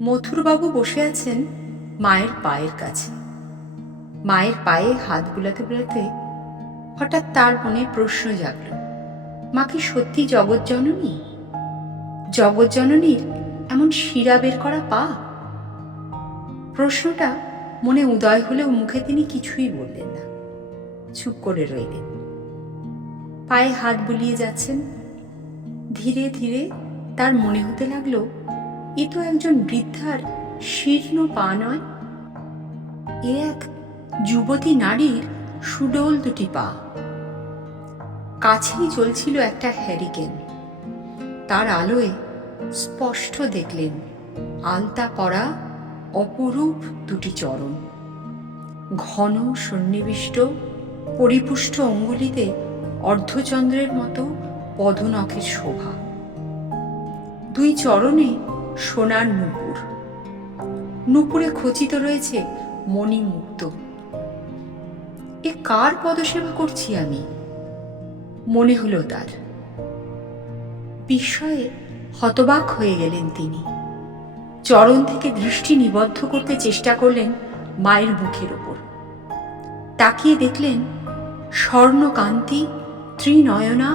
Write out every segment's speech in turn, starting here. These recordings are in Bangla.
মথুরবাবু বসে আছেন মায়ের পায়ের কাছে। মায়ের পায়ে হাত বুলাতে বুলাতে হঠাৎ তার মনে প্রশ্ন জাগল, মা কি সত্যি জগৎজননী? জগৎজননীর এমন শিরা বের করা পা? প্রশ্নটা মনে উদয় হলেও মুখে তিনি কিছুই বললেন না, চুপ করে রইলেন। পায়ে হাত বুলিয়ে যাচ্ছেন। ধীরে ধীরে তার মনে হতে লাগলো, এ তো একজন বৃদ্ধার শীর্ণ পা নয়, এ এক যুবতী নারীর সুডোল দুটি পা। কাছেই জ্বলছিল একটা হ্যারিকেন। তার আলোয় স্পষ্ট দেখলেন আলতা পরা অপরূপ দুটি চরণ, ঘন সন্নিবিষ্ট পরিপুষ্ট অঙ্গুলিতে অর্ধচন্দ্রের মতো পদনখের শোভা। দুই চরণে সোনার নূপুর, নূপুরে খচিত রয়েছে মণিমুক্ত। এ কার পদসেবা করছি আমি? মনে হলো তার। বিস্ময়ে হতবাক হয়ে গেলেন তিনি। চরণ থেকে দৃষ্টি নিবদ্ধ করতে চেষ্টা করলেন মায়ের মুখের ওপর। তাকিয়ে দেখলেন স্বর্ণকান্তি, ত্রিনয়না,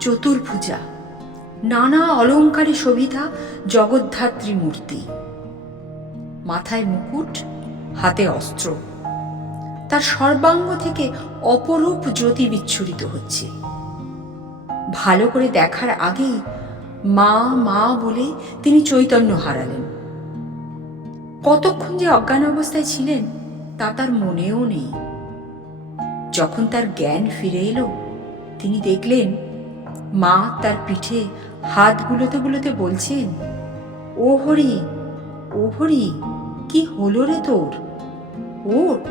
চতুর্ভুজা, নানা অলঙ্কারে শোভিতা জগদ্ধাত্রী মূর্তি। মাথায় মুকুট, হাতে অস্ত্র। তার সর্বাঙ্গ থেকে অপরূপ জ্যোতি বিচ্ছুরিত হচ্ছে। ভালো করে দেখার আগেই মা মা বলে তিনি চৈতন্য হারালেন। কতক্ষণ যে অজ্ঞান অবস্থায় ছিলেন তা তার মনেও নেই। যখন তার জ্ঞান ফিরে এলো, তিনি দেখলেন মা তার পিঠে হাত বুলোতে বুলোতে বলছেন, ও হরি, ও হরি, কি হলো রে তোর? ওঠ,